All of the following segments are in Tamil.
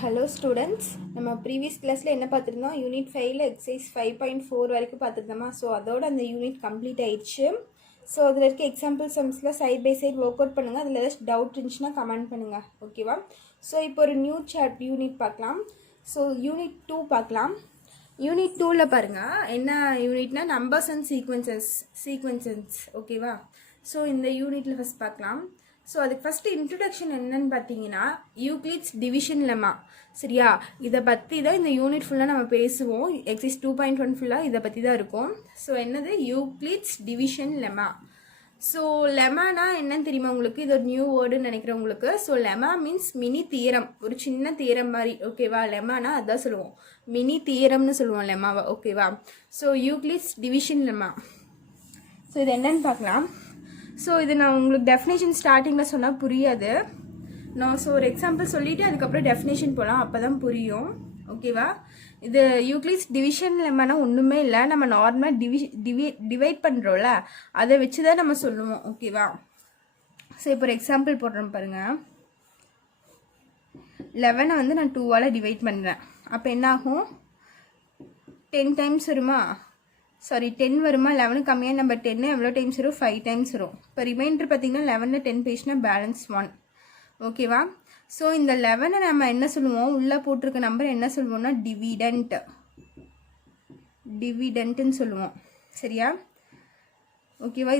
ஹலோ ஸ்டூடெண்ட்ஸ், நம்ம ப்ரீவியஸ் கிளாஸில் என்ன பார்த்துருந்தோம்? யூனிட் 5ல் எக்ஸசைஸ் 5.4 வரைக்கும் பார்த்துருந்தோமா? ஸோ அதோட அந்த யூனிட் கம்ப்ளீட் ஆயிடுச்சு. ஸோ அதில் இருக்க எக்ஸாம்பிள் சம்ஸில் side by side work out பண்ணுங்கள். அதில் ஏதாச்சும் டவுட் இருந்துச்சுன்னா கமெண்ட் பண்ணுங்கள், ஓகேவா? ஸோ இப்போ ஒரு நியூ யூனிட் பார்க்கலாம். ஸோ யூனிட் 2 பார்க்கலாம். யூனிட் 2ல் பாருங்கள், என்ன யூனிட்னா நம்பர்ஸ் அண்ட் சீக்வன்சஸ், ஓகேவா? ஸோ இந்த யூனிட்டில் ஃபஸ்ட் பார்க்கலாம். ஸோ அதுக்கு ஃபஸ்ட்டு இன்ட்ரடக்ஷன் என்னன்னு பார்த்தீங்கன்னா, யூக்ளிட்ஸ் டிவிஷன் லெமா, சரியா? இதை பற்றி தான் இந்த யூனிட் ஃபுல்லாக நம்ம பேசுவோம். எக்ஸைஸ் 2.1 ஃபுல்லாக இதை பற்றி தான் இருக்கும். ஸோ என்னது? Euclid's division lemma. ஸோ லெமானா என்னன்னு தெரியுமா உங்களுக்கு? இது ஒரு நியூ வேர்டுன்னு நினைக்கிறேன் உங்களுக்கு. So lemma means mini theorem, ஒரு சின்ன தியரம் மாதிரி, ஓகேவா? லெமானா அதான் சொல்லுவோம், மினி தியரம்னு சொல்லுவோம் லெமாவை, ஓகேவா? So Euclid's division lemma. So இது என்னன்னு பார்க்கலாம். ஸோ இது நான் உங்களுக்கு டெஃபினேஷன் ஸ்டார்டிங்கில் சொன்னால் புரியாது. நான் ஒரு எக்ஸாம்பிள் சொல்லிவிட்டு அதுக்கப்புறம் டெஃபினேஷன் போகலாம், அப்போ தான் புரியும், ஓகேவா? இது யூக்ளிட்ஸ் டிவிஷன் லெமானா ஒன்றுமே இல்லை, நம்ம நார்மலாக டிவைட் பண்ணுறோம்ல, அதை வச்சு தான் நம்ம சொல்லுவோம், ஓகேவா? ஸோ இப்போ ஒரு எக்ஸாம்பிள் போடுறோம் பாருங்கள். 11 வந்து நான் 2ஆல் டிவைட் பண்ணுறேன். அப்போ என்னாகும்? 10 டைம்ஸ் வருமா? 10 வருமா? 11 கம்மியாக நம்பர் 10 எவ்வளோ டைம்ஸ் வரும்? 5 டைம்ஸ் வரும். இப்போ ரிமைண்டர் பார்த்தீங்கன்னா 11ல் 10 பேஜ்னா பேலன்ஸ் 1, ஓகேவா? ஸோ இந்த 11 நம்ம என்ன சொல்லுவோம்? உள்ளே போட்டிருக்க நம்பர் என்ன சொல்லுவோம்னா டிவிடெண்ட்டுன்னு சொல்லுவோம், சரியா? ஓகேவா?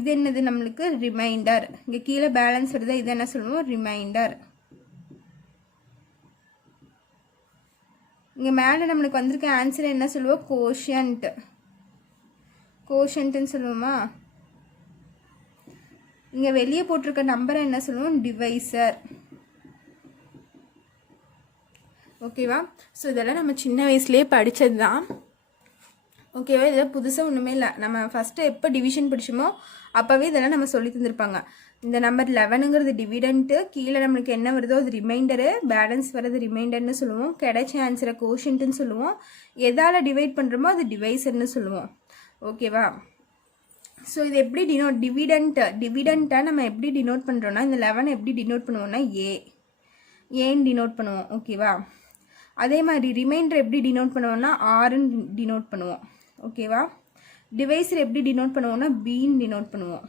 இது என்னது? நம்மளுக்கு ரிமைண்டர். இங்கே கீழே பேலன்ஸ் வருதா? இது என்ன சொல்லுவோம்? ரிமைண்டர். இங்கே மேலே நம்மளுக்கு வந்திருக்க ஆன்சர் என்ன சொல்லுவோம்? கோஷன்ட்டுன்னு சொல்லுவோமா? இங்கே வெளியே போட்டிருக்க நம்பரை என்ன சொல்லுவோம்? டிவைசர், ஓகேவா? ஸோ இதெல்லாம் நம்ம சின்ன வயசுலேயே படித்தது தான், ஓகேவா? இதெல்லாம் புதுசாக ஒன்றுமே இல்லை. நம்ம ஃபஸ்ட்டு எப்போ டிவிஷன் படிச்சோமோ அப்போவே இதெல்லாம் நம்ம சொல்லி தந்துருப்பாங்க. இந்த நம்பர் 11ங்கிறது டிவிடெண்ட்டு, கீழே நம்மளுக்கு என்ன வருதோ அது ரிமைண்டரு, பேலன்ஸ் வர்றது ரிமைண்டர்னு சொல்லுவோம், கிடைச்ச ஆன்சரை கோஷன்ட்டுன்னு சொல்லுவோம், எதால் டிவைட் பண்ணுறோமோ அது டிவைசர்னு சொல்லுவோம், ஓகேவா? ஸோ இது எப்படி டிவிடெண்ட்டாக நம்ம எப்படி டினோட் பண்ணுறோன்னா, இந்த 11 எப்படி டினோட் பண்ணுவோம்னா ஏன்னு டினோட் பண்ணுவோம், ஓகேவா? அதே மாதிரி ரிமைண்டர் எப்படி டினோட் பண்ணுவோம்னா ஆர்ன்னு டினோட் பண்ணுவோம், ஓகேவா? டிவைசர் எப்படி டினோட் பண்ணுவோம்னா பின்னு டினோட் பண்ணுவோம்.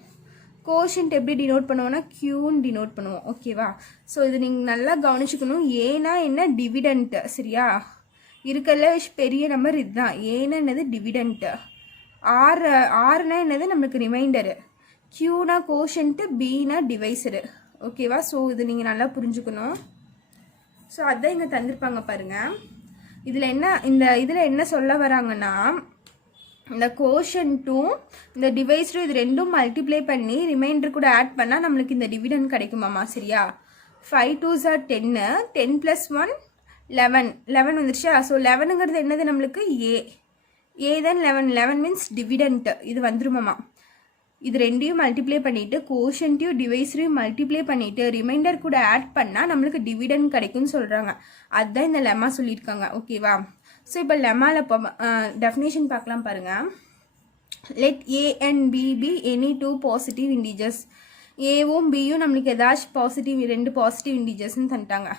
கோஷன்ட் எப்படி டினோட் பண்ணுவோம்னா கியூன்னு டினோட் பண்ணுவோம், ஓகேவா? ஸோ இது நீங்கள் நல்லா கவனிச்சுக்கணும். ஏன்னா என்ன? டிவிடெண்ட்டு, சரியா? இருக்கல பெரிய நம்பர் இதுதான். ஏன்னா என்னது? டிவிடெண்ட்டு. ஆறுனா என்னது? நம்மளுக்கு ரிமைண்டரு. கியூனா கோஷன்ட்டு, பினா டிவைசரு, ஓகேவா? ஸோ இது நீங்கள் நல்லா புரிஞ்சுக்கணும். ஸோ அதான் இங்கே தந்திருப்பாங்க பாருங்கள். இதில் என்ன சொல்ல வராங்கன்னா, இந்த கோஷன்ட்டும் இந்த டிவைஸரும் இது ரெண்டும் மல்டிப்ளை பண்ணி ரிமைண்டர் கூட ஆட் பண்ணால் நம்மளுக்கு இந்த டிவிடெண்ட் கிடைக்குமாம்மா, சரியா? 5 2s are 10, 10 + 1 11 வந்துருச்சா? ஸோ 11ங்கிறது என்னது? நம்மளுக்கு ஏ தான் 11 மீன்ஸ் டிவிடெண்ட். இது வந்துருமாம்மா. இது ரெண்டையும் மல்டிப்ளை பண்ணிவிட்டு கோஷன்ட்டையும் டிவைஸரையும் மல்டிப்ளை பண்ணிவிட்டு ரிமைண்டர் கூட ஆட் பண்ணால் நம்மளுக்கு டிவிடெண்ட் கிடைக்கும்னு சொல்கிறாங்க. அதுதான் இந்த லெமா சொல்லியிருக்காங்க, ஓகேவா? ஸோ இப்போ லெமாவில் டெஃபினேஷன் பார்க்கலாம் பாருங்கள். Let A and B be any 2 positive integers. ஏவும் பியும் நம்மளுக்கு ஏதாச்சும் ரெண்டு பாசிட்டிவ் இண்டீஜர்ஸ்ன்னு தந்துட்டாங்க.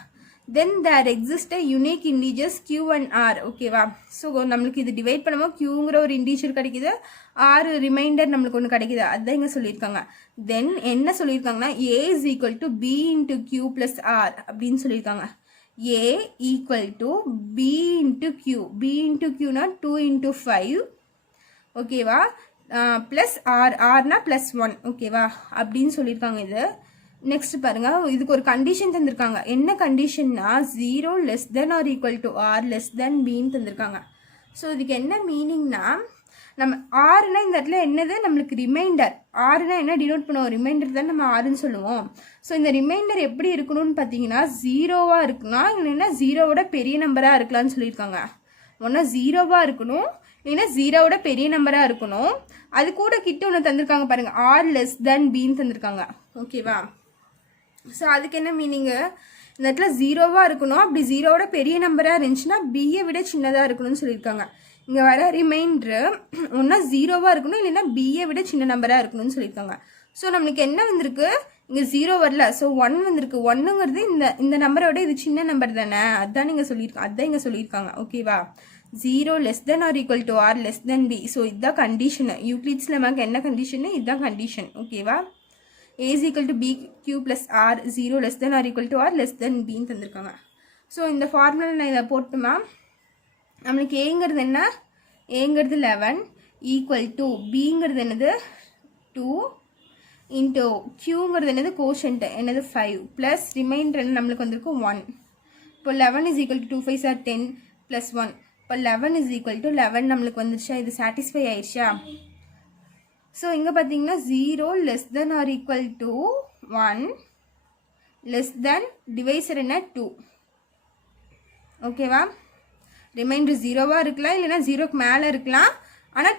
Then there exist unique integers Q and R, ஓகேவா? ஸோ நம்மளுக்கு இது டிவைட் பண்ணும்போது Qங்கிற ஒரு இண்டீஜர் கிடைக்குது, R ரிமைண்டர் நம்மளுக்கு ஒன்று கிடைக்குது, அதுதான் இங்கே சொல்லியிருக்காங்க. தென் என்ன சொல்லியிருக்காங்கன்னா A is equal to B into Q plus R அப்படின்னு சொல்லியிருக்காங்க. A equal to B into Q. B into Qனா 2 into 5, ஓகேவா? ப்ளஸ் ஆர்னா +1, ஓகேவா? அப்படின்னு சொல்லியிருக்காங்க. இது நெக்ஸ்ட் பாருங்க, இதுக்கு ஒரு கண்டிஷன் தந்திருக்காங்க. என்ன கண்டிஷன்னா 0 less than or equal to R less than Bன்னு தந்திருக்காங்க. ஸோ இதுக்கு என்ன மீனிங்னா, நம்ம ஆறுனா இந்த இடத்துல என்னது? நம்மளுக்கு ரிமைண்டர். ஆறுனா என்ன டினோட் பண்ணுவோம்? ரிமைண்டர் தான் நம்ம ஆறுன்னு சொல்லுவோம். ஸோ இந்த ரிமைண்டர் எப்படி இருக்கணும்னு பார்த்தீங்கன்னா 0வாக இருக்கலாம், இல்லைன்னா 0வோட பெரிய நம்பராக இருக்கலாம்னு சொல்லியிருக்காங்க. ஒன்றா 0வாக இருக்கணும், இல்லைன்னா 0வோட பெரிய நம்பராக இருக்கணும். அது கூட கிட்ட ஒன்று தந்திருக்காங்க பாருங்கள், R less than Bன்னு தந்திருக்காங்க, ஓகேவா? ஸோ அதுக்கு என்ன மீனிங்கு? இந்த இடத்துல 0வாக இருக்கணும், அப்படி 0வோட பெரிய நம்பராக இருந்துச்சுன்னா பியை விட சின்னதாக இருக்கணும்னு சொல்லியிருக்காங்க. இங்கே வர ரிமைண்டரு ஒன்றா 0வாக இருக்கணும், இல்லைன்னா பியை விட சின்ன நம்பராக இருக்கணும்னு சொல்லியிருக்காங்க. ஸோ நம்மளுக்கு என்ன வந்திருக்கு? இங்கே 0 வரல. ஸோ 1 வந்திருக்கு. 1ங்கிறது இந்த நம்பரோட இது சின்ன நம்பர் தானே, அதுதான் நீங்கள் சொல்லியிருக்காங்க, அதுதான் இங்கே சொல்லியிருக்காங்க. ஓகேவா? 0 less than or equal to r less than b. So இதுதான் கண்டிஷனு. யூக்ளிட்ஸ் லெமாக்கு என்ன கண்டிஷனு? இதுதான் கண்டிஷன். ஓகேவா? a is equal to bq plus r 0 less than or equal to r less than bன்னு தந்திருக்காங்க. ஸோ இந்த ஃபார்முலா நான் இதை போட்டுமா, நம்மளுக்கு ஏங்கிறது என்ன? ஏங்கிறது 11 ஈக்குவல் டு பிங்கிறது என்னது 2 இன்ட்டு க்யூங்கிறது என்னது கோஷன்ட் என்னது 5 ப்ளஸ் ரிமைண்டர் என்ன நம்மளுக்கு வந்திருக்கு 1. இப்போ 11 is equal to 2 5 or 10 plus 1. இப்போ 11 இஸ் ஈக்குவல் டு 11 நம்மளுக்கு வந்துருச்சா? இது சாட்டிஸ்ஃபை ஆயிடுச்சா? ஸோ இங்கே பார்த்தீங்கன்னா 0 less than R equal to 1 less than divisor என்ன 2. ஓகேவா? ரிமைண்டர் 0வாக இருக்கலாம், இல்லைனா 0க்கு மேலே இருக்கலாம். ஆனால்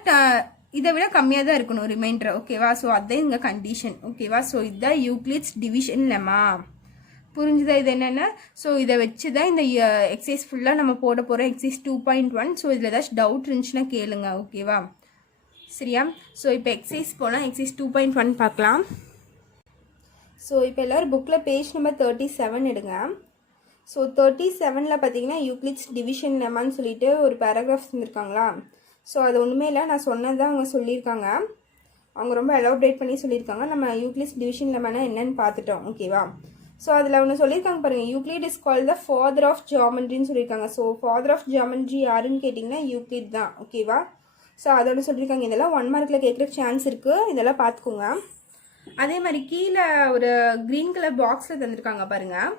இதை விட கம்மியாக தான் இருக்கணும் ரிமைண்டர். ஓகேவா? ஸோ அதுதான் இங்கே கண்டிஷன். ஓகேவா? ஸோ இதுதான் யூக்ளிட்ஸ் டிவிஷன் லெமா. புரிஞ்சுதா இது என்னென்ன? ஸோ இதை வச்சு தான் இந்த எக்ஸசைஸ் ஃபுல்லாக நம்ம போட போகிறோம். எக்ஸசைஸ் 2.1. ஸோ இதில் ஏதாச்சும் டவுட் இருந்துச்சுன்னா கேளுங்க. ஓகேவா? சரியா? ஸோ இப்போ எக்ஸசைஸ் போனால் எக்ஸசைஸ் 2.1 பார்க்கலாம். ஸோ இப்போ எல்லோரும் புக்கில் பேஜ் நம்பர் 37 எடுங்க. ஸோ 37ல் பார்த்தீங்கன்னா யூக்ளிட்ஸ் டிவிஷன் லெமான்னு சொல்லிட்டு ஒரு பேராகிராஃப் இருந்திருக்காங்களா? ஸோ அது ஒன்றுமே இல்லை, நான் சொன்னது தான் அவங்க சொல்லியிருக்காங்க. அவங்க ரொம்ப எலாபரேட் பண்ணி சொல்லியிருக்காங்க. நம்ம யூக்ளிட்ஸ் டிவிஷன் லெமானா என்னன்னு பார்த்துட்டோம். ஓகேவா? ஸோ அதில் ஒன்று சொல்லியிருக்காங்க பாருங்கள், Euclid is call the father of ஜியாமெட்ரின்னு சொல்லியிருக்காங்க. ஸோ ஃபாதர் ஆஃப் ஜியாமெட்ரி யாருன்னு கேட்டிங்கன்னா யூக்ளிட் தான். ஓகேவா? ஸோ அதோட சொல்லியிருக்காங்க. இதெல்லாம் 1 மார்க்கில் கேட்குற சான்ஸ் இருக்குது, இதெல்லாம் பார்த்துக்கோங்க. அதே மாதிரி கீழே ஒரு க்ரீன் கலர் பாக்ஸில் தந்திருக்காங்க பாருங்கள்.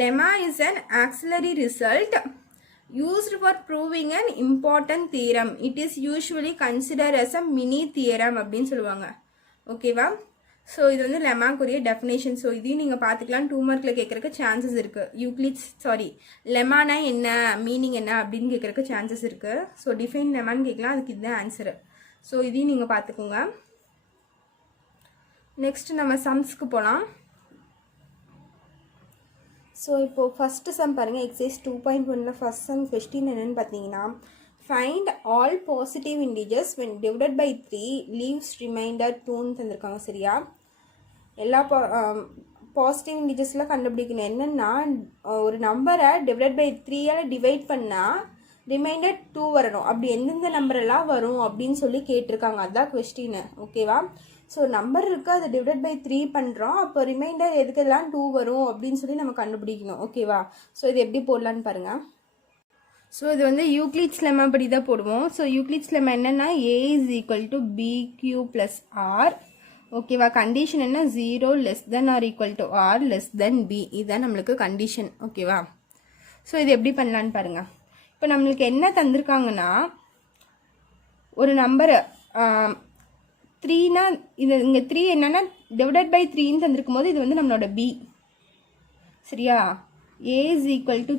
Lemma is an auxiliary result used for proving an important theorem. It is usually considered as a mini theorem அப்படின்னு சொல்லுவாங்க. ஓகேவா? ஸோ இது வந்து லெமாக்குரிய டெஃபினேஷன். ஸோ இதையும் நீங்கள் பார்த்துக்கலாம், 2 மார்க்கில் கேட்குறக்கு சான்சஸ் இருக்குது. லெமானா என்ன, மீனிங் என்ன அப்படின்னு கேட்குறக்கு சான்சஸ் இருக்குது. ஸோ டிஃபைன் லெமான்னு கேட்கலாம், அதுக்கு இதுதான் ஆன்சரு. ஸோ இதையும் நீங்கள் பார்த்துக்கோங்க. நெக்ஸ்ட் நம்ம சம்ஸ்க்கு போகலாம். ஸோ இப்போது ஃபஸ்ட்டு சம் பாருங்கள், எக்ஸசைஸ் 2.1ல் ஃபஸ்ட் சம் கொஸ்டின் என்னென்னு பார்த்தீங்கன்னா, find all positive integers when divided by 3 leaves remainder 2ன்னு தந்திருக்காங்க. சரியா? எல்லா பாசிட்டிவ் இன்டிஜர்ஸ்லாம் கண்டுபிடிக்கணும். என்னென்னா ஒரு நம்பரை டிவைட் பை 3ஆல் டிவைட் பண்ணால் ரிமைண்டர் 2 வரணும். அப்படி எந்தெந்த நம்பரெல்லாம் வரும் அப்படின்னு சொல்லி கேட்டிருக்காங்க. அதுதான் கொஸ்டின். ஓகேவா? ஸோ நம்பர் இருக்குது, அதை டிவைட் பை 3 பண்ணுறோம். அப்போ ரிமைண்டர் எதுக்கெல்லாம் 2 வரும் அப்படின்னு சொல்லி நம்ம கண்டுபிடிக்கணும். ஓகேவா? ஸோ இது எப்படி போடலான்னு பாருங்கள். ஸோ இது வந்து யூக்ளிட்ஸ் லெமா படி தான் போடுவோம். ஸோ யூக்ளிட்ஸ் லெமா என்னென்னா a is equal to bq plus r. ஓகேவா? கண்டிஷன் என்ன? 0 less than or equal to r less than b. இதுதான் நம்மளுக்கு கண்டிஷன். ஓகேவா? ஸோ இது எப்படி பண்ணலான்னு பாருங்கள். இப்போ நம்மளுக்கு என்ன தந்திருக்காங்கன்னா, ஒரு நம்பரு 3னா இது இங்கே 3 என்னென்னா டிவைடட் பை 3ன்னு தந்திருக்கும் போது இது வந்து நம்மளோட b. சரியா? a is equal to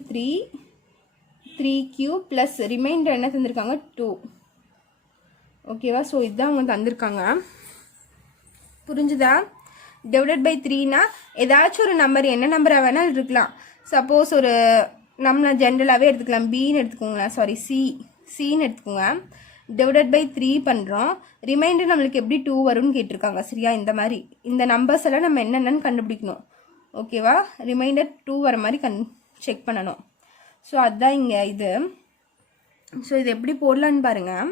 3q plus reminder என்ன தந்திருக்காங்க 2. ஓகேவா? ஸோ இதுதான் அவங்க தந்திருக்காங்க. புரிஞ்சுதா? டிவைடட் பை 3னா ஏதாச்சும் ஒரு நம்பர், என்ன நம்பராக வேணாலும் இருக்கலாம். சப்போஸ் ஒரு நம்மளை ஜென்ரலாகவே எடுத்துக்கலாம், பின்னு எடுத்துக்கோங்களேன், சாரி சின்னு எடுத்துக்கோங்க. டிவைடட் பை 3 பண்ணுறோம், ரிமைண்டர் நம்மளுக்கு எப்படி 2 வரும்னு கேட்டிருக்காங்க. சரியா? இந்த மாதிரி இந்த நம்பர்ஸ் எல்லாம் நம்ம என்னென்னு கண்டுபிடிக்கணும். ஓகேவா? ரிமைண்டர் 2 வர மாதிரி செக் பண்ணணும். ஸோ அதுதான் இங்கே இது. ஸோ இது எப்படி போடலான்னு பாருங்கள்.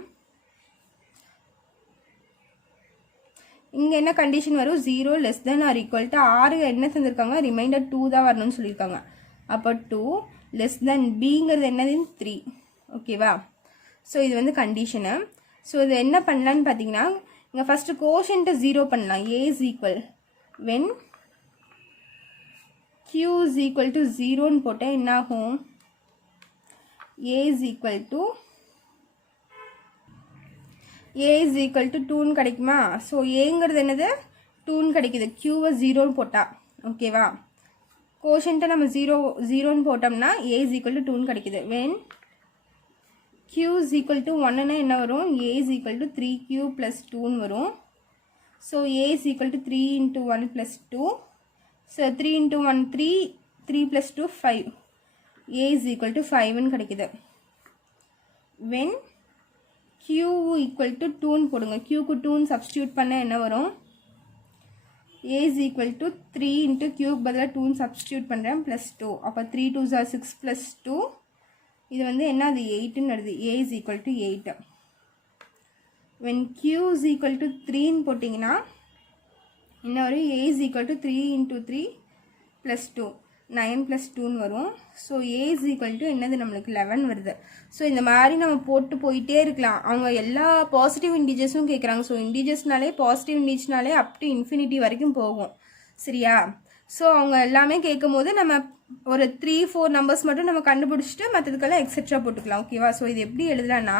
இங்கே என்ன கண்டிஷன் வரும்? 0 less than or equal to r என்ன தந்திருக்காங்க? ரிமைண்டர் 2 தான் வரணும்னு சொல்லியிருக்காங்க. அப்போ 2 less than bங்கிறது என்னது? 3. ஓகேவா? ஸோ இது வந்து கண்டிஷனு. ஸோ இது என்ன பண்ணலான்னு பார்த்தீங்கன்னா, இங்கே ஃபஸ்ட்டு கோஷன்ட்டு 0 பண்ணலாம். a is equal when q is equal to 0ன்னு போட்டால் என்ன ஆகும்? a is equal to 2ன்னு கிடைக்குமா? ஸோ ஏங்கிறது என்னது? 2ன்னு கிடைக்குது. க்யூவை 0ன்னு போட்டால். ஓகேவா? கோஷன்ட்டை நம்ம 0ன்னு போட்டோம்னா a is equal to 2ன்னு கிடைக்குது. when q is equal to 1ன்னா என்ன வரும்? a is equal to 3q plus 2ன்னு வரும். So a is equal to 3 into 1 plus 2. So 3 into 1 3 plus 2 5. a is equal to 5ன்னு கிடைக்குது. when q equal to 2ன்னு போடுங்க. qக்கு 2ன்னு சப்ஸ்டியூட் பண்ண என்ன வரும்? a is equal to 3 into cube பதிலாக 2 சப்ஸ்டியூட் பண்ணுறேன் ப்ளஸ் 2. அப்போ 3 2s are 6 ப்ளஸ் 2. இது வந்து என்ன அது 8ன்னு வருது. a is equal to 8. when q is equal to 3ன்னு போட்டிங்கன்னா என்ன வரும்? a is equal to 3 into 3 plus 2 9 plus 2ன்னு வரும். So a is equal to என்னது நம்மளுக்கு 11 வருது. ஸோ இந்த மாதிரி நம்ம போட்டு போயிட்டே இருக்கலாம். அவங்க எல்லா பாசிட்டிவ் இன்டிஜர்ஸும் கேட்குறாங்க. ஸோ இன்டிஜர்ஸ்னாலே பாசிட்டிவ் இன்டிஜ்னாலே அப் டு இன்ஃபினிட்டி வரைக்கும் போகும். சரியா? ஸோ அவங்க எல்லாமே கேட்கும் போது நம்ம ஒரு 3-4 நம்பர்ஸ் மட்டும் நம்ம கண்டுபிடிச்சிட்டு மற்றதுக்கெல்லாம் எக்ஸெட்ரா போட்டுக்கலாம். ஓகேவா? ஸோ இது எப்படி எழுதலான்னா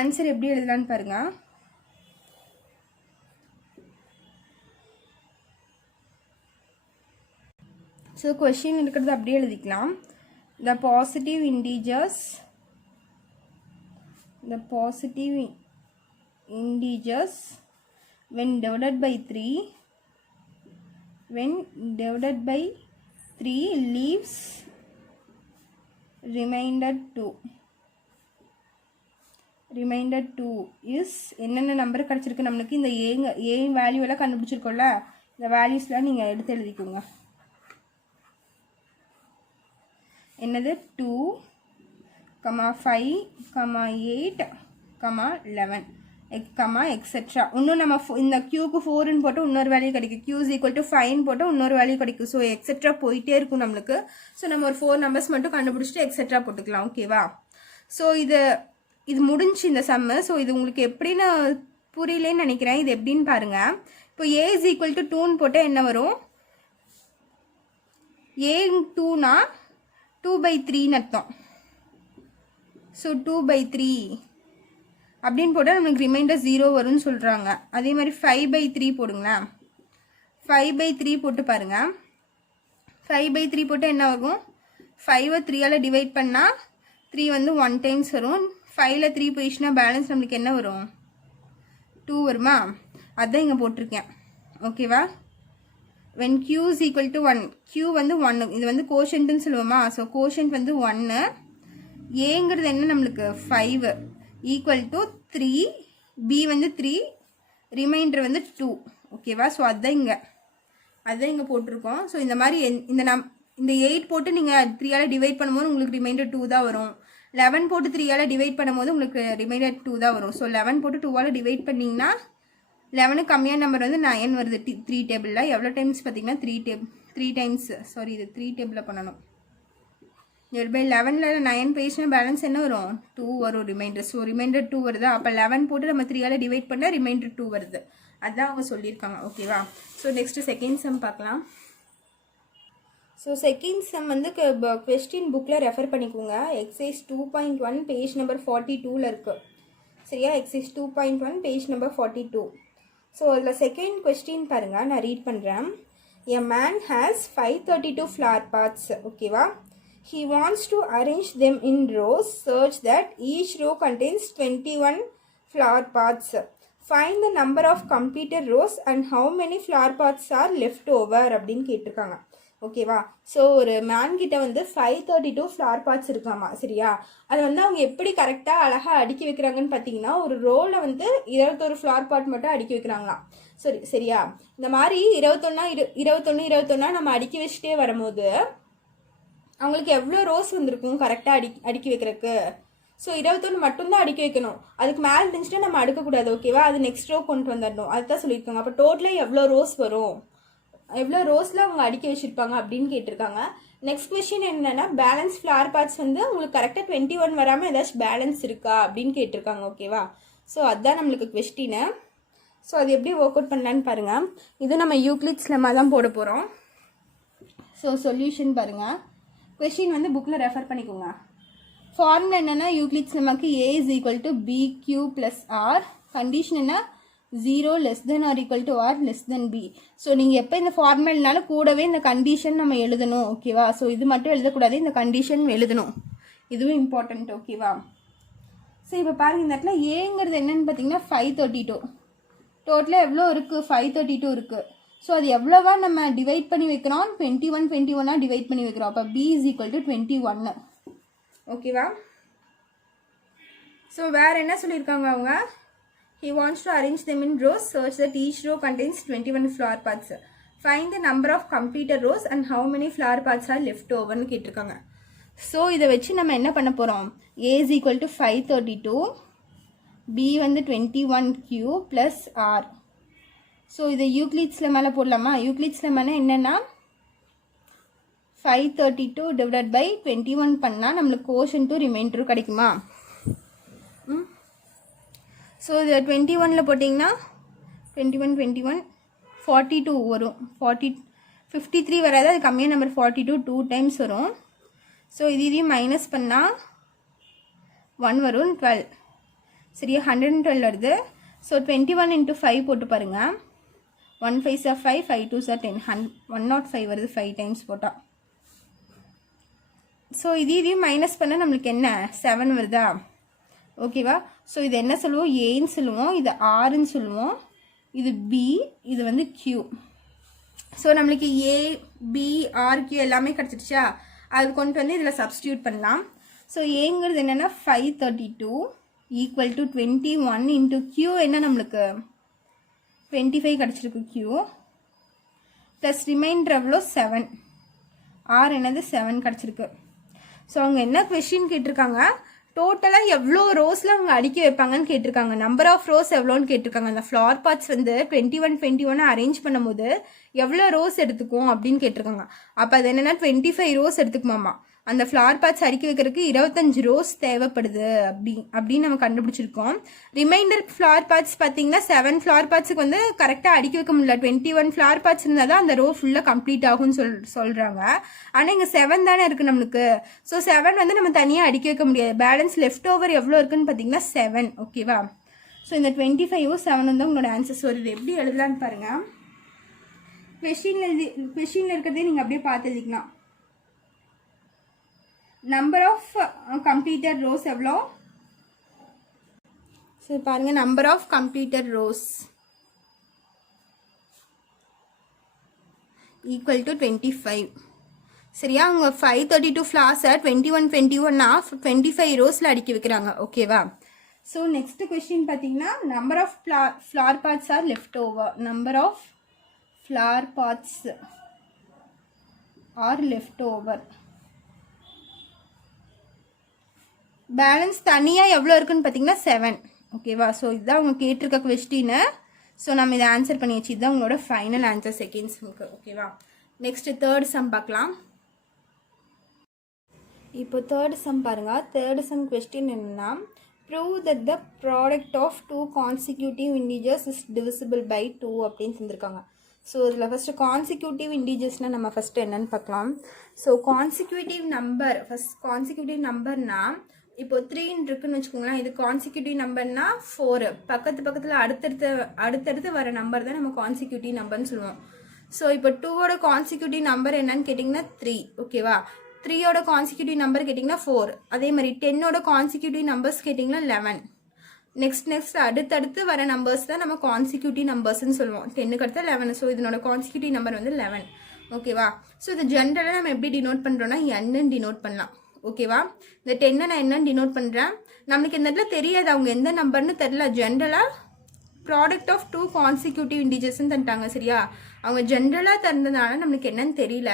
ஆன்சர் எப்படி எழுதலான்னு பாருங்கள். ஸோ கொஷின் இருக்கிறது அப்படியே எழுதிக்கலாம். the positive integers when divided by 3 leaves remainder 2 is என்னென்ன நம்பர் கிடச்சிருக்கு நம்மளுக்கு இந்த ஏ வேல்யூ எல்லாம் கண்டுபிடிச்சிருக்கோம்ல, இந்த வேல்யூஸ்லாம் நீங்கள் எடுத்து எழுதிக்கோங்க. என்னது 2, 5, 8, 11 எக்ஸெட்ரா. இன்னும் நம்ம இந்த க்யூக்கு 4ன்னு போட்டு இன்னொரு வேல்யூ கிடைக்கும். q is equal to 5ன்னு போட்டு இன்னொரு வேல்யூ கிடைக்கும். ஸோ எக்ஸெட்ரா போயிட்டே இருக்கும் நம்மளுக்கு. ஸோ நம்ம ஒரு 4 நம்பர்ஸ் மட்டும் கண்டுபிடிச்சிட்டு எக்ஸெட்ரா போட்டுக்கலாம். ஓகேவா? ஸோ இது முடிஞ்சு இந்த சம்மு. ஸோ இது உங்களுக்கு எப்படின்னு புரியலேன்னு நினைக்கிறேன். இது எப்படின்னு பாருங்கள். இப்போ a is equal to 2ன்னு போட்டால் என்ன வரும்? a 2னா 2/3ன்னு அர்த்தம். ஸோ 2/3 அப்படின்னு போட்டால் நம்மளுக்கு ரிமைண்டர் 0 வரும்னு சொல்கிறாங்க. அதே மாதிரி 5/3 போடுங்களேன். 5/3 போட்டு பாருங்கள். 5/3 போட்டால் என்ன ஆகும்? 5 3ஆல் டிவைட் பண்ணால் 3 வந்து 1 டைம்ஸ் வரும். 5ல் 3 போயிடுச்சுன்னா பேலன்ஸ் நம்மளுக்கு என்ன வரும்? 2 வருமா? அதுதான் இங்கே போட்டிருக்கேன். ஓகேவா? when q is equal to 1, q வந்து 1, இது வந்து கோஷன்ட்னு சொல்லுவோமா? ஸோ கோஷன்ட் வந்து 1, ஏங்கிறது என்ன நம்மளுக்கு 5 ஈக்குவல் டு 3, b வந்து 3, ரிமைண்டர் வந்து 2. ஓகேவா? ஸோ அதுதான் இங்கே போட்டிருக்கோம். ஸோ இந்த மாதிரி இந்த 8 போட்டு நீங்கள் 3ஆல் டிவைட் பண்ணும்போது உங்களுக்கு ரிமைண்டர் 2 தான் வரும். 11 போட்டு 3ஆல் டிவைட் பண்ணும்போது உங்களுக்கு ரிமைண்டர் 2 தான் வரும். ஸோ 11 போட்டு 2ஆல் டிவைட் பண்ணிங்கன்னா 11 கம்மியான நம்பர் வந்து 9 வருது 3 டேபிளில். எவ்வளோ டைம்ஸ் பார்த்தீங்கன்னா 3 டைம்ஸ். சாரி, இது 3 டேபிளில் பண்ணணும். 11ல் 9 பேஜ்னா பேலன்ஸ் என்ன வரும்? 2 வரும் ரிமைண்டர். ஸோ ரிமைண்டர் 2 வருது. அப்போ 11 போட்டு நம்ம 3ஆல் டிவைட் பண்ணால் ரிமைண்டர் 2 வருது. அதுதான் அவங்க சொல்லியிருக்காங்க. ஓகேவா? ஸோ நெக்ஸ்ட்டு செகண்ட் சம் பார்க்கலாம். ஸோ செகண்ட் சம் வந்து கொஸ்டின் புக்கில் ரெஃபர் பண்ணிக்கோங்க. எக்ஸைஸ் 2.1 பேஜ் நம்பர் 42ல் இருக்குது. சரியா? Exercise 2.1 page number 42. ஸோ அதில் செகண்ட் கொஸ்டின் பாருங்கள், நான் ரீட் பண்ணுறேன். A man has 532 flower pots. ஓகேவா? he wants to arrange them in rows such that each row contains 21 flower pots. Find the number of completed rows and how many flower pots are left over அப்படின்னு கேட்டிருக்காங்க. ஓகேவா? ஸோ ஒரு மேன் கிட்ட வந்து 532 ஃப்ளவர் பாட்ஸ் இருக்காமா. சரியா? அதை வந்து அவங்க எப்படி கரெக்டாக அழகாக அடுக்கி வைக்கிறாங்கன்னு பார்த்தீங்கன்னா, ஒரு ரோவில் வந்து 21 ஃப்ளவர் பாட் மட்டும் அடுக்கி வைக்கிறாங்களாம். சரியா? இந்த மாதிரி 21 நம்ம அடுக்கி வச்சுட்டே வரும்போது அவங்களுக்கு எவ்வளோ ரோஸ் வந்திருக்கும் கரெக்டாக அடுக்கி வைக்கிறதுக்கு? ஸோ 21 மட்டும்தான் அடுக்கி வைக்கணும். அதுக்கு மேலே இருந்துச்சுன்னா நம்ம அடுக்கக்கூடாது. ஓகேவா? அது நெக்ஸ்ட் ரோ கொண்டு வந்துடணும். அதுதான் சொல்லியிருக்காங்க. அப்போ டோட்டலாக எவ்வளோ ரோஸ் வரும், எவ்வளோ ரோஸில் அவங்க அடுக்கி வச்சுருப்பாங்க அப்படின்னு கேட்டிருக்காங்க. நெக்ஸ்ட் கொஸ்டின் என்னென்னா, பேலன்ஸ் ஃப்ளவர் பார்ட்ஸ் வந்து உங்களுக்கு கரெக்டாக 21 வராமல் ஏதாச்சும் பேலன்ஸ் இருக்கா அப்படின்னு கேட்டிருக்காங்க. ஓகேவா? ஸோ அதுதான் நம்மளுக்கு கொஸ்டின்னு. ஸோ அது எப்படி ஒர்க் அவுட் பண்ணலான்னு பாருங்கள். இது நம்ம யூக்ளிட்ஸ் லெம்மா தான் போட போகிறோம். ஸோ சொல்யூஷன் பாருங்கள். கொஸ்டின் வந்து புக்கில் ரெஃபர் பண்ணிக்கோங்க. ஃபார்முலா என்னென்னா, யூக்ளிட்ஸ் லெம்மாக்கு a is equal to bq plus r. Condition என்ன? 0 less than or equal to r less than b. So நீங்கள் எப்போ இந்த ஃபார்முலானாலும் கூடவே இந்த கண்டிஷன் நம்ம எழுதணும். ஓகேவா? ஸோ இது மட்டும் எழுதக்கூடாது, இந்த கண்டிஷன் எழுதணும். இதுவும் இம்பார்ட்டண்ட். ஓகேவா? ஸோ இப்போ பாருங்கள், இந்த இடத்துல ஏங்கிறது என்னன்னு பார்த்தீங்கன்னா 532. டோட்டலாக எவ்வளோ இருக்குது? 532 இருக்குது. ஸோ அது எவ்வளோவா நம்ம டிவைட் பண்ணி வைக்கிறோம்? 21 டிவைட் பண்ணி வைக்கிறோம். அப்போ b is equal to 21. ஓகேவா? ஸோ வேறு என்ன சொல்லியிருக்காங்க அவங்க? He wants to arrange them in rows such that each row contains 21 flower pots. Find the number of completed rows and how many flower pots are left over னு கேட்டிருக்காங்க. ஸோ இதை வச்சு நம்ம என்ன பண்ண போகிறோம்? A is equal to 532, B வந்து 21Q plus R. ஸோ இதை யூக்ளிட்ஸில் மேலே போடலாமா? யூக்ளிட்ஸில் மேலே என்னென்னா 532 divided by 21 பண்ணால் நம்மளுக்கு கோஷன்ட்டு ரிமைண்டரும் கிடைக்குமா? ஸோ இது 21ல் போட்டிங்கன்னா 21 42 வரும். 53 வராது, அது கம்மியாக நம்பர் 42 2 டைம்ஸ் வரும். ஸோ இதையும் மைனஸ் பண்ணால் 1 வரும், 12 சரியா 112 வருது. ஸோ 21 into 5 போட்டு பாருங்கள். 1 5s are 5, 5 2s are 10, 105 வருது 5 டைம்ஸ் போட்டால். ஸோ இதையும் மைனஸ் பண்ணால் நம்மளுக்கு என்ன 7 வருதா? ஓகேவா? ஸோ இது என்ன சொல்லுவோம்? ஏன்னு சொல்லுவோம், இது ஆர்ன்னு சொல்லுவோம், இது பி, இது வந்து கியூ. ஸோ நம்மளுக்கு ஏ பி ஆர் கியூ எல்லாமே கிடச்சிடுச்சா? அது கொண்டு வந்து இதில் சப்ஸ்டியூட் பண்ணலாம். ஸோ ஏங்கிறது என்னென்னா 532 ஈக்குவல் டு 21 இன்ட்டு கியூ என்ன நம்மளுக்கு 25 கிடச்சிருக்கு கியூ ப்ளஸ் ரிமைண்டர் எவ்வளோ 7, ஆர் என்னது 7 கிடச்சிருக்கு. ஸோ அவங்க என்ன கொஷின் கேட்டிருக்காங்க? டோட்டலாக எவ்வளோ ரோஸில் அவங்க அடுக்கி வைப்பாங்கன்னு கேட்டிருக்காங்க. நம்பர் ஆஃப் ரோஸ் எவ்வளோன்னு கேட்டிருக்காங்க. அந்த ஃப்ளவர் பாட்ஸ் வந்து 21 அரேஞ்ச் பண்ணும்போது எவ்வளோ ரோஸ் எடுத்துக்கும் அப்படின்னு கேட்டிருக்காங்க. அப்போ அது என்னென்னா 25 ரோஸ் எடுத்துக்குமாமா. அந்த ஃப்ளவர் பாட்ஸ் அடுக்கி வைக்கிறதுக்கு 25 ரோஸ் தேவைப்படுது அப்படின்னு நம்ம கண்டுபிடிச்சிருக்கோம். ரிமைண்டர் ஃப்ளவர் பாட்ஸ் பார்த்தீங்கன்னா 7 ஃப்ளவர் பாட்ஸுக்கு வந்து கரெக்டாக அடுக்கி வைக்க முடியல. 21 ஃப்ளவர் பாட்ஸ் இருந்தால் தான் அந்த ரோ ஃபுல்லாக கம்ப்ளீட் ஆகும்னு சொல்கிறாங்க. ஆனால் இங்கே 7 தானே இருக்குது நம்மளுக்கு. ஸோ 7 வந்து நம்ம தனியாக அடுக்கி வைக்க முடியாது. பேலன்ஸ் லெஃப்ட் ஓவர் எவ்வளோ இருக்குன்னு பார்த்தீங்கன்னா 7. ஓகேவா? ஸோ இந்த 25 7 வந்து உங்களோட ஆன்சர்ஸ் வருது. எப்படி எழுதலான்னு பாருங்கள். கொஷினில் இருக்கிறதே நீங்கள் அப்படியே பார்த்து எழுதிக்கலாம். நம்பர் ஆஃப் கம்ப்ளீட்டட் ரோஸ் எவ்வளோ? சரி பாருங்கள், number of completed rows equal to 25. சரியா? அவங்க 532 ஃப்ளார்ஸை 21 25 ரோஸில் அடுக்கி வைக்கிறாங்க. ஓகேவா? ஸோ நெக்ஸ்ட் கொஸ்டின் பார்த்தீங்கன்னா number of flower pots are left over. Number of flower pots are left over. Balance தனியாக எவ்வளோ இருக்குன்னு பார்த்தீங்கன்னா 7. ஓகேவா? ஸோ இதுதான் அவங்க கேட்டிருக்க கொஸ்டின்னு. ஸோ நம்ம இதை ஆன்சர் பண்ணி வச்சு இதுதான் உங்களோட ஃபைனல் ஆன்சர் செகண்ட் சம்க்கு. ஓகேவா? நெக்ஸ்ட்டு தேர்ட் சம் பார்க்கலாம். இப்போ தேர்ட் சம் பாருங்கள். தேர்ட் சம் கொஸ்டின் என்னென்னா prove that the product of 2 consecutive integers is divisible by 2 அப்படின்னு தந்திருக்காங்க. ஸோ இதில் ஃபஸ்ட்டு கான்சிக்யூட்டிவ் இன்டிஜர்ஸ்னால் நம்ம ஃபஸ்ட்டு என்னென்னு பார்க்கலாம். ஸோ கான்சிக்யூட்டிவ் நம்பர்னால் இப்போ 3 இருக்குன்னு வச்சுக்கோங்களேன். இது கான்சிக்யூட்டிவ் நம்பர்னா 4. பக்கத்தில் அடுத்தடுத்து வர நம்பர் தான் நம்ம கான்சிக்யூட்டிவ் நம்பர்னு சொல்லுவோம். ஸோ இப்போ 2ஓட கான்சிக்யூட்டிவ் நம்பர் என்னன்னு கேட்டிங்கன்னா 3. ஓகேவா? 3ஓட கான்சிக்யூட்டிவ் நம்பர் கேட்டிங்கன்னா 4. அதே மாதிரி 10ஓட கான்சிக்யூட்டிவ் நம்பர்ஸ் கேட்டிங்கன்னா 11. நெக்ஸ்ட் அடுத்தடுத்து வர நம்பர்ஸ் தான் நம்ம கான்சிக்யூட்டிவ் நம்பர்ஸ்ன்னு சொல்லுவோம். 10க்கு அடுத்து 11. ஸோ இதனோட கான்சிக்யூட்டிவ் நம்பர் வந்து 11. ஓகேவா? ஸோ இது ஜென்ரலாக நம்ம எப்படி டினோட் பண்ணுறோன்னா என்னன்னு டினோட் பண்ணலாம். ஓகேவா? இந்த 10 நான் என்னன்னு டினோட் பண்ணுறேன். நம்மளுக்கு இந்த இடத்துல தெரியாது அவங்க எந்த நம்பர்னு தெரியல. ஜென்ரலாக ப்ராடக்ட் ஆஃப் 2 கான்சிக்யூட்டிவ் இன்டிஜர்ஸ்ன்னு தந்துட்டாங்க. சரியா? அவங்க ஜென்ரலாக தந்ததுனால நம்மளுக்கு என்னன்னு தெரியல.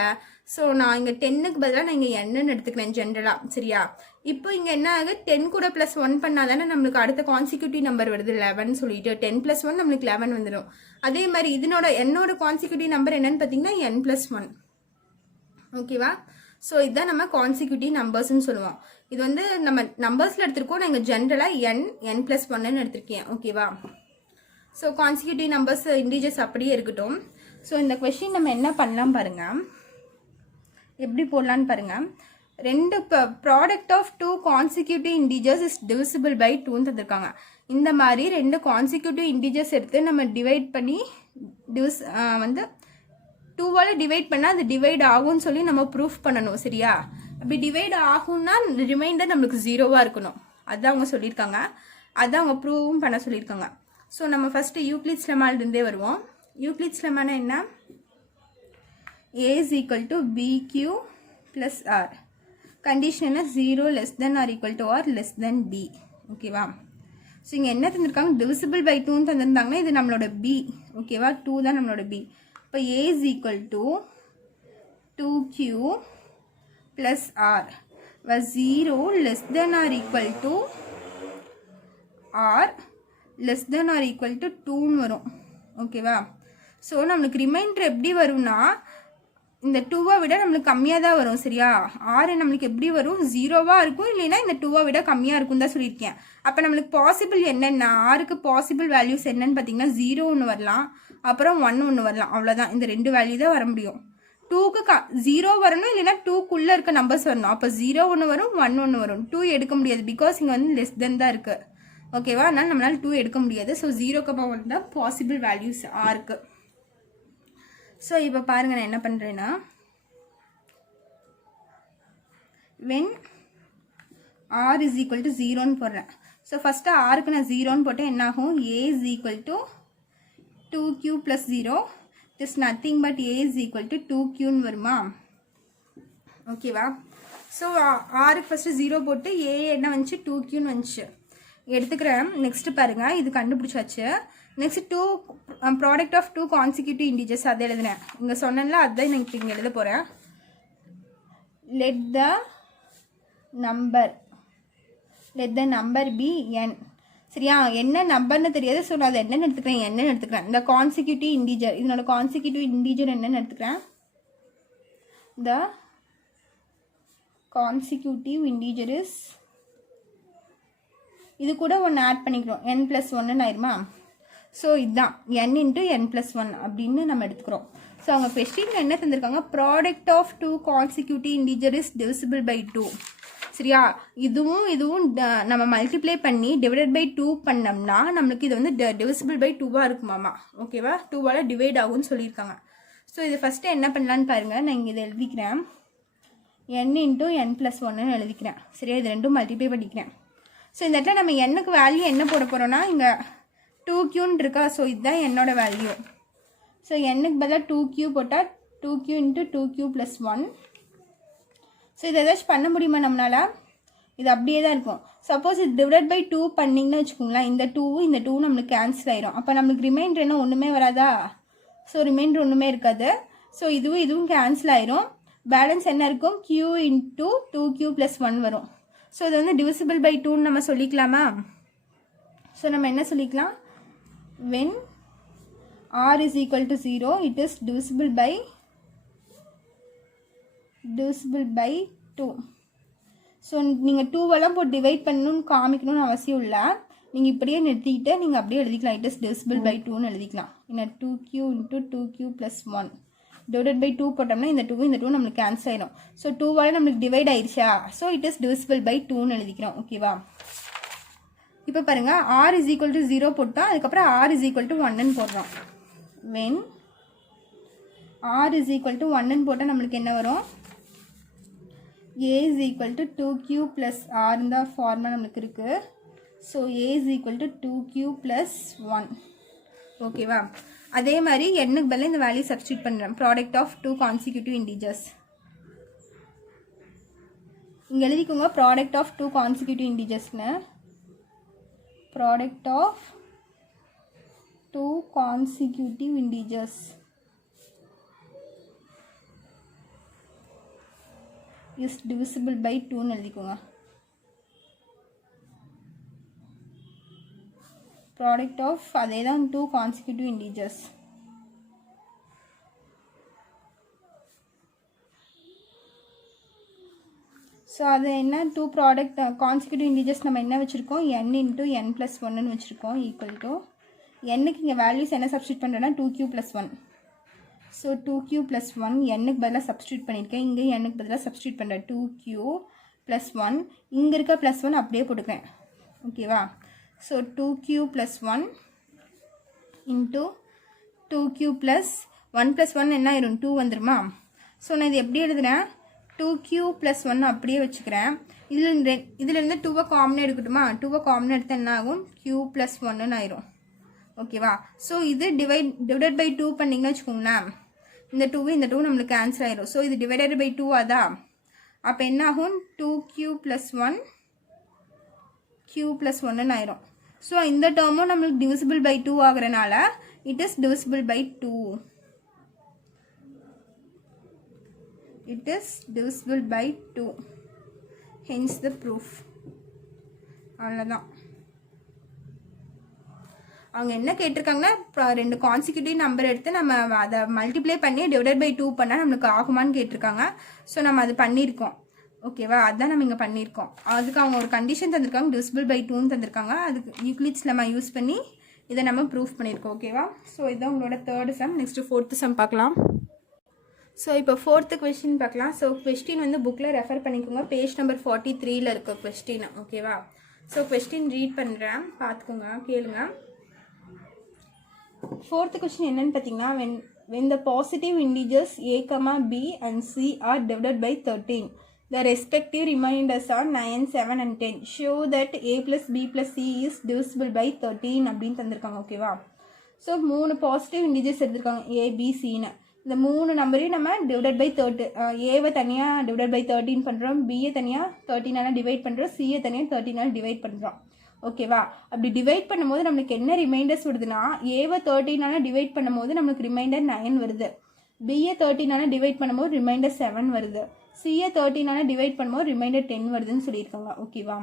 ஸோ நான் இங்கே 10க்கு பதிலாக நான் இங்கே என்னன்னு எடுத்துக்கிறேன் ஜென்ரலாக. சரியா? இப்போ இங்கே என்ன ஆகுது? 10 கூட +1 பண்ணால் தானே நம்மளுக்கு அடுத்த கான்சிக்யூட்டிவ் நம்பர் வருது 11 சொல்லிட்டு 10 + 1 நம்மளுக்கு 11 வந்துடும். அதே மாதிரி என்னோட கான்சிக்யூட்டிவ் நம்பர் என்னன்னு பார்த்தீங்கன்னா n+1. ஓகேவா? ஸோ இதுதான் நம்ம கான்சிக்யூட்டிவ் நம்பர்ஸ்ன்னு சொல்லுவோம். இது வந்து நம்ம நம்பர்ஸில் எடுத்திருக்கோம். நான் இங்கே ஜென்ரலாக n+1ன்னு எடுத்திருக்கேன். ஓகேவா? ஸோ கான்சிக்யூட்டிவ் நம்பர்ஸ் இன்டிஜர்ஸ் அப்படியே இருக்கட்டும். ஸோ இந்த கொஸ்டின் நம்ம என்ன பண்ணலாம் பாருங்கள். எப்படி போடலான்னு பாருங்கள். Product of 2 consecutive integers is divisible by 2ன்னு தந்திருக்காங்க. இந்த மாதிரி 2 கான்சிக்யூட்டிவ் இன்டிஜர்ஸ் எடுத்து நம்ம டிவைட் பண்ணி வந்து 2ஆல் டிவைட் பண்ணால் அது டிவைட் ஆகும்னு சொல்லி நம்ம ப்ரூஃப் பண்ணணும். சரியா? அப்படி டிவைட் ஆகும்னா ரிமைண்டர் நம்மளுக்கு 0வாக இருக்கணும். அதுதான் அவங்க சொல்லியிருக்காங்க. அதுதான் அவங்க ப்ரூவும் பண்ண சொல்லியிருக்காங்க. ஸோ நம்ம ஃபஸ்ட்டு யூக்ளிட்ஸ் லெமாலிருந்தே வருவோம். யூக்ளிட்ஸ் லெமானா என்ன? A is equal to BQ plus R. Condition 0 less than or equal to or less than D. ஓகேவா? ஸோ இங்கே என்ன தந்திருக்காங்க, டிவிசிபிள் பை 2ன்னு தந்திருந்தாங்கன்னா இது நம்மளோட பி. ஓகேவா, 2 தான் நம்மளோட பி. இப்போ A is equal to 2q plus R 0 less than R equal to R less than R equal to 2ன்னு வரும். ஓகேவா, ஸோ நம்மளுக்கு ரிமைண்டர் எப்படி வரும்னா இந்த 2வை விட நம்மளுக்கு கம்மியாக தான் வரும். சரியா, ஆர் நம்மளுக்கு எப்படி வரும், 0வாக இருக்கும், இல்லைன்னா இந்த 2வை விட கம்மியாக இருக்கும் தான் சொல்லியிருக்கேன். அப்போ நம்மளுக்கு பாசிபிள் என்னென்னா, ஆருக்கு பாசிபிள் வேல்யூஸ் என்னன்னு பார்த்தீங்கன்னா 0 ஒன்று வரலாம், அப்புறம் 1 ஒன்று வரலாம். அவ்வளோதான், இந்த 2 வேல்யூ தான் வர முடியும். 2க்கு 0 வரணும், இல்லைன்னா 2க்குள்ளே இருக்க நம்பர்ஸ் வரணும். அப்போ 0 ஒன்று வரும், 1 ஒன்று வரும். 2 எடுக்க முடியாது, பிகாஸ் இங்கே வந்து லெஸ் தென் தான் இருக்குது. ஓகேவா, அதனால் நம்மளால் 2 எடுக்க முடியாது. ஸோ 0 தான் பாசிபிள் வேல்யூஸ் ஆருக்கு. ஸோ இப்போ பாருங்கள், நான் என்ன பண்ணுறேன்னா, when R is equal to 0ன்னு போடுறேன். ஸோ ஃபஸ்ட்டு ஆருக்கு நான் 0ன்னு போட்டேன். என்னாகும், A is equal to 2q plus 0 is nothing but A is equal to 2qன்னு வருமா. ஓகேவா, ஸோ ஆருக்கு ஃபஸ்ட்டு 0 போட்டு ஏ என்ன வந்துச்சு, 2qன்னு வந்துச்சு எடுத்துக்கிறேன். நெக்ஸ்ட்டு பாருங்கள், இது கண்டுபிடிச்சாச்சு. Next 2 product of 2 consecutive integers அதை எழுதுனேன். இங்கே சொன்னேன்ல, அதுதான் நான் இப்போ இங்கே எழுத போகிறேன். Let the number be n. சரியா, என்ன நம்பர்னு தெரியாது. ஸோ நான் அதை என்னென்னு எடுத்துக்கிறேன், என்னன்னு எடுத்துக்கிறேன். இந்த கான்சிக்யூட்டிவ் இன்டிஜர், இதனோட கான்சிக்யூட்டிவ் இன்டிஜர் என்னென்னு எடுத்துக்கிறேன். த கான்சிக்யூட்டிவ் இன்டிஜர் இஸ், இது கூட ஒன்று ஆட் பண்ணிக்கிறோம், n+1 ஆயிருமா. ஸோ இதுதான் n × n+1 அப்படின்னு நம்ம எடுத்துக்கிறோம். ஸோ அவங்க கொஸ்டினில் என்ன தந்திருக்காங்க, product of 2 consecutive integer is divisible by 2. சரியா, இதுவும் நம்ம மல்டிப்ளை பண்ணி டிவைடட் பை 2 பண்ணோம்னா நம்மளுக்கு இது வந்து டிவிசிபிள் பை 2வாக இருக்குமாமா. ஓகேவா, 2வால் டிவைட் ஆகும்னு சொல்லியிருக்காங்க. ஸோ இது ஃபஸ்ட்டு என்ன பண்ணலான்னு பாருங்கள். நான் இங்கே இதை எழுதிக்கிறேன், n × n+1 எழுதிக்கிறேன். சரியா, இது ரெண்டும் மல்டிப்ளை பண்ணிக்கிறேன். ஸோ இந்த இடத்துல நம்ம என்னுக்கு வேல்யூ என்ன போட போகிறோன்னா, இங்கே 2qன்னு இருக்கா. ஸோ இதுதான் என்னோட வேல்யூ. ஸோ என்னுக்கு பதிலாக 2q போட்டால் 2q × 2q + 1. ஸோ இதை ஏதாச்சும் பண்ண முடியுமா நம்மளால், இது அப்படியே தான் இருக்கும். சப்போஸ் இது டிவைட் பை 2 பண்ணிங்கன்னு வச்சுக்கோங்களேன், இந்த 2 நம்மளுக்கு கேன்சல் ஆயிரும். அப்போ நம்மளுக்கு ரிமைண்டர் என்ன ஒன்றுமே வராதா. ஸோ ரிமைண்டர் ஒன்றுமே இருக்காது. ஸோ இதுவும் கேன்சல் ஆயிரும். பேலன்ஸ் என்ன இருக்கும், q × 2q + 1 வரும். ஸோ இது வந்து டிவிசிபிள் பை 2ன்னு நம்ம சொல்லிக்கலாமா. ஸோ நம்ம என்ன சொல்லிக்கலாம், when r is equal to 0 it is divisible by 2. So நீங்கள் 2வெல்லாம் போட்டு டிவைட் பண்ணணும்னு காமிக்கணும்னு அவசியம் இல்லை. நீங்கள் இப்படியே நிறுத்திக்கிட்டு நீங்கள் அப்படியே எழுதிக்கலாம், it is divisible by 2ன்னு எழுதிக்கலாம். என்ன 2q × 2q + 1 டிவைடட் பை 2 போட்டோம்னா இந்த 2 நம்மளுக்கு கேன்சல் ஆயிடும். ஸோ 2வால் நம்மளுக்கு டிவைட் ஆயிடுச்சா. So it is divisible by 2ன்னு எழுதிக்கிறோம். ஓகேவா, இப்போ பாருங்கள், r is equal to 0 போட்டோம், அதுக்கப்புறம் r is equal to 1ன்னு போடுறோம். when r is equal to 1ன்னு போட்டால் நம்மளுக்கு என்ன வரும், a is equal to 2q + r இந்த ஃபார்முலா நம்மளுக்கு இருக்குது. So a is equal to 2q + 1. ஓகேவா, அதே மாதிரி என்னுக்கு பதில் இந்த வேல்யூ சப்ஸ்டியூட் பண்ணுறேன். ப்ராடக்ட் ஆஃப் 2 கான்சிக்யூட்டிவ் இன்டிஜர்ஸ் இங்கே எழுதிக்கோங்க. ப்ராடக்ட் ஆஃப் 2 கான்சிக்யூட்டிவ் இன்டிஜர்ஸ்னு, product of 2 consecutive integers is divisible by 2ன்னு எழுதிக்கோங்க. product of அதே தான் 2 consecutive integers. ஸோ அது என்ன, 2 ப்ராடக்ட் கான்சிக்யூட்டிவ் இன்டிஜர்ஸ் நம்ம என்ன வச்சுருக்கோம், n × n+1ன்னு வச்சுருக்கோம். ஈக்குவல் டு என்னுக்கு இங்கே வேல்யூஸ் என்ன சப்ஸ்டியூட் பண்ணுறேன்னா 2q + 1. ஸோ 2q + 1 என்னுக்கு பதிலாக சப்ஸ்டியூட் பண்ணியிருக்கேன். இங்கே என்னுக்கு பதிலாக சப்ஸ்டியூட் பண்ணுறேன் 2q + 1. இங்கே இருக்க +1 அப்படியே போட்டுக்கிறேன். ஓகேவா, ஸோ 2q + 1 × 2q + 1 + 1 என்ன ஆயிரும், 2 வந்துருமா. ஸோ நான் இது எப்படி எழுதுகிறேன், 2q + 1 அப்படியே வச்சுக்கிறேன். இதிலிருந்து 2வை காமனாக எடுக்கட்டுமா. 2வை காமனாக எடுத்தால் என்ன ஆகும், q + 1ன்னு ஆயிரும். ஓகேவா, ஸோ இது டிவைடட் பை 2 பண்ணிங்கன்னு வச்சுக்கோங்களேன், இந்த 2 நம்மளுக்கு கேன்சல் ஆயிரும். ஸோ இது டிவைடட் பை 2 அதான். அப்போ என்ன ஆகும், 2q + 1 q + 1ன்னு ஆயிரும். ஸோ இந்த டேர்மும் நம்மளுக்கு டிவிசிபிள் பை 2 ஆகிறனால it is divisible by 2. It is divisible by 2. Hence the proof. அவ்வளோதான். அவங்க என்ன கேட்டிருக்காங்கன்னா ரெண்டு கான்சிக்யூட்டிவ் நம்பர் எடுத்து நம்ம அதை மல்டிப்ளை பண்ணி டிவைடட் பை 2 பண்ணால் நம்மளுக்கு ஆகுமான்னு கேட்டிருக்காங்க. ஸோ நம்ம அது பண்ணியிருக்கோம். ஓகேவா, அதுதான் நம்ம இங்கே பண்ணியிருக்கோம். அதுக்கு அவங்க ஒரு கண்டிஷன் தந்திருக்காங்க, டிவிசிபிள் பை 2ன்னு தந்திருக்காங்க. அதுக்கு யூக்ளிட்ஸ் நம்ம யூஸ் பண்ணி இதை நம்ம ப்ரூஃப் பண்ணியிருக்கோம். ஓகேவா, ஸோ இதுதான் உங்களோட 3rd sum. Next 4th sum பார்க்கலாம். ஸோ இப்போ 4th கொஸ்டின் பார்க்கலாம். ஸோ கொஸ்டின் வந்து புக்கில் ரெஃபர் பண்ணிக்கோங்க. பேஜ் நம்பர் 43ல் இருக்க கொஸ்டின். ஓகேவா, ஸோ கொஸ்டின் ரீட் பண்ணுறேன், பார்த்துக்கோங்க, கேளுங்க. 4th கொஸ்டின் என்னன்னு பார்த்தீங்கன்னா, when the positive integers a, b and c are divided by 13, the respective remainders are 9, 7 and 10. Show that a plus b plus c is divisible by 13 அப்படின்னு தந்திருக்காங்க. ஓகேவா, ஸோ 3 பாசிட்டிவ் இன்டிஜர்ஸ் எடுத்திருக்காங்க, a, b, cன்னு. இந்த 3 நம்பரையும் நம்ம டிவைடட் பை 30, ஏவை தனியாக டிவைடட் பை 13 பண்ணுறோம், பியை தனியாக 13ஆல் டிவைட் பண்ணுறோம், சியை தனியாக 13ஆல் டிவைட் பண்ணுறோம். ஓகேவா, அப்படி டிவைட் பண்ணும்போது நம்மளுக்கு என்ன ரிமைண்டர்ஸ் வருதுன்னா, ஏவை 13ஆல் டிவைட் பண்ணும்போது நம்மளுக்கு ரிமைண்டர் 9 வருது, பிஏ 13ஆல் டிவைட் பண்ணும்போது ரிமைண்டர் 7 வருது, சிஏ 13ஆல் டிவைட் பண்ணும்போது ரிமைண்டர் 10 வருதுன்னு சொல்லியிருக்காங்க. ஓகேவா,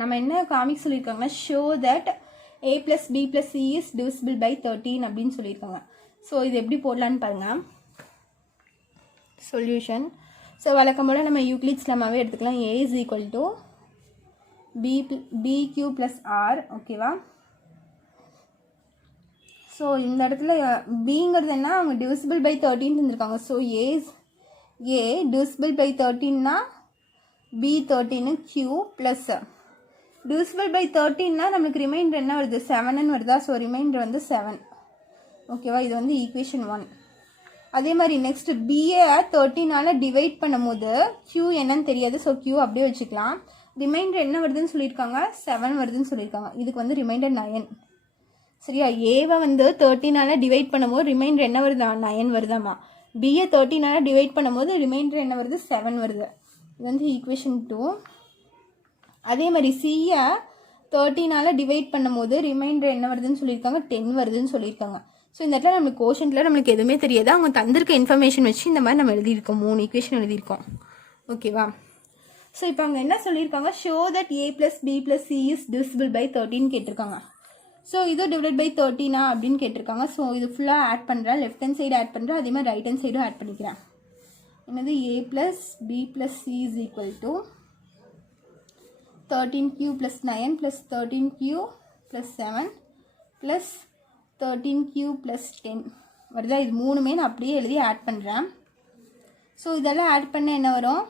நம்ம என்ன காமிக் சொல்லியிருக்காங்கன்னா, show that A plus B plus C is divisible by 13 அப்படின்னு சொல்லியிருக்காங்க. ஸோ இது எப்படி போடலான்னு பாருங்கள். சொல்யூஷன். ஸோ வழக்கம் போல் நம்ம யூக்ளிட்ஸ் லெம்மாவே எடுத்துக்கலாம். A is equal to B Q plus R. ஓகேவா, ஸோ இந்த இடத்துல பிங்கிறது என்ன, அவங்க டிவிசிபிள் பை 13 தந்திருக்காங்க. ஸோ ஏ டிவிசிபிள் பை 13னா B 13 Q plus divisible by 13னா நம்மளுக்கு ரிமைண்டர் என்ன வருது, 7ன்னு வருதா. ஸோ ரிமைண்டர் வந்து 7. ஓகேவா, இது வந்து ஈக்குவேஷன் 1. அதே மாதிரி நெக்ஸ்ட் பிஏ 13ஆல் டிவைட் பண்ணும்போது கியூ என்னன்னு தெரியாது. ஸோ கியூ அப்படியே வச்சுக்கலாம். ரிமைண்டர் என்ன வருதுன்னு சொல்லியிருக்காங்க, 7 வருதுன்னு சொல்லியிருக்காங்க. இதுக்கு வந்து ரிமைண்டர் 9. சரியா, ஏவை வந்து 13ஆல் டிவைட் பண்ணும்போது ரிமைண்டர் என்ன வருதா, 9 வருதாமா. பிஏ 13ஆல் டிவைட் பண்ணும்போது ரிமைண்டர் என்ன வருது, 7 வருது. இது வந்து ஈக்குவேஷன் 2. அதே மாதிரி சியை 13ஆல் டிவைட் பண்ணும்போது ரிமைண்டர் என்ன வருதுன்னு சொல்லியிருக்காங்க, 10 வருதுன்னு சொல்லியிருக்காங்க. ஸோ இந்த இடத்துல நம்மளுக்கு கோஷன்ட்டில் நம்மளுக்கு எதுவுமே தெரியாது, அவங்க தந்திருக்க இன்ஃபர்மேஷன் வச்சு இந்த மாதிரி நம்ம எழுதியிருக்கோம். 3 ஈக்குவேஷன் எழுதியிருக்கோம். ஓகேவா, ஸோ இப்போ அவங்க என்ன சொல்லியிருக்காங்க, show that A plus B plus C is divisible by 13 கேட்டிருக்காங்க. ஸோ இது டிவைட் பை 13 அப்படின்னு கேட்டிருக்காங்க. ஸோ இது ஃபுல்லாக ஆட் பண்ணுறேன், லெஃப்ட் ஹேண்ட் சைடு ஆட் பண்ணுறேன், அதே மாதிரி ரைட் ஹேண்ட் சைடும் ஆட் பண்ணிக்கிறேன். என்னது, A plus B plus C is equal to 13q plus 9 plus 13q plus 7 plus 13q plus 10 வருதா. இது மூணுமே நான் அப்படியே எழுதி ஆட் பண்ணுறேன். ஸோ இதெல்லாம் ஆட் பண்ண என்ன வரும்,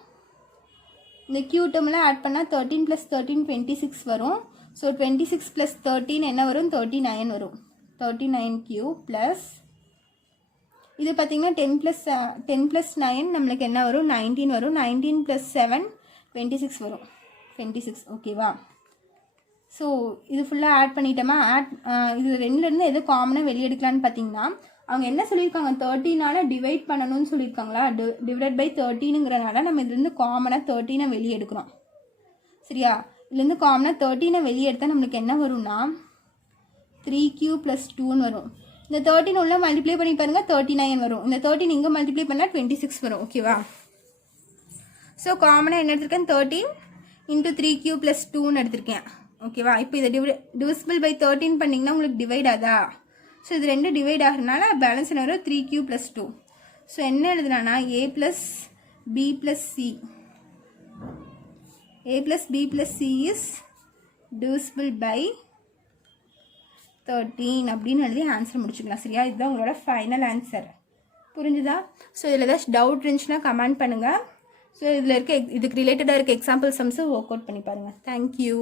இந்த q டேர்ம்லாம் ஆட் பண்ணால் 13 plus 13 26 வரும். ஸோ 26 plus 13 என்ன வரும், 39 வரும். 39q ப்ளஸ் இது பார்த்திங்கன்னா 10 plus 9 நம்மளுக்கு என்ன வரும், 19 வரும். 19 plus 7 26 வரும், 26. ஓகேவா, ஸோ இது ஃபுல்லாக ஆட் பண்ணிட்டோமா. இது ரெண்டுலேருந்து எது காமனாக வெளியே எடுக்கலான்னு பார்த்தீங்கன்னா, அவங்க என்ன சொல்லியிருக்காங்க, 13ஆல் டிவைட் பண்ணணும்னு சொல்லியிருக்காங்களா. டிவைட் பை 13ங்கிறனால நம்ம இதுலேருந்து காமனாக 13 வெளியே எடுக்கிறோம். சரியா, இதுலேருந்து காமனாக 13 வெளியே எடுத்தால் நம்மளுக்கு என்ன வரும்னா 3q + 2ன்னு வரும். இந்த 13 உள்ள மல்டிப்ளை பண்ணி பாருங்கள், 39 வரும். இந்த 13 இங்கே மல்டிப்ளை பண்ணால் 26 வரும். ஓகேவா, ஸோ காமனாக என்ன எடுத்திருக்கேன், 13 × 3q + 2ன்னு எடுத்திருக்கேன். ஓகேவா, இப்போ இதை டிவிசிபிள் பை 13 பண்ணிங்கன்னா உங்களுக்கு டிவைட் ஆதா. ஸோ இது ரெண்டு டிவைட் ஆகிறதுனால பேலன்ஸ் என்ன வரும், 3q + 2. ஸோ என்ன எழுதுனா a + b + c, a + b + c is divisible by 13 அப்படின்னு எழுதி ஆன்சர் முடிச்சுக்கலாம். சரியா, இதுதான் உங்களோட ஃபைனல் ஆன்சர். புரிஞ்சுதா? ஸோ இதில் ஏதாச்சும் டவுட் இருந்துச்சுன்னா கமெண்ட் பண்ணுங்கள். ஸோ இதில் இருக்க இதுக்கு ரிலேட்டடாக இருக்க எக்ஸாம்பிள் சம்ஸை ஒர்க் அவுட் பண்ணி பாருங்கள். தேங்க்யூ.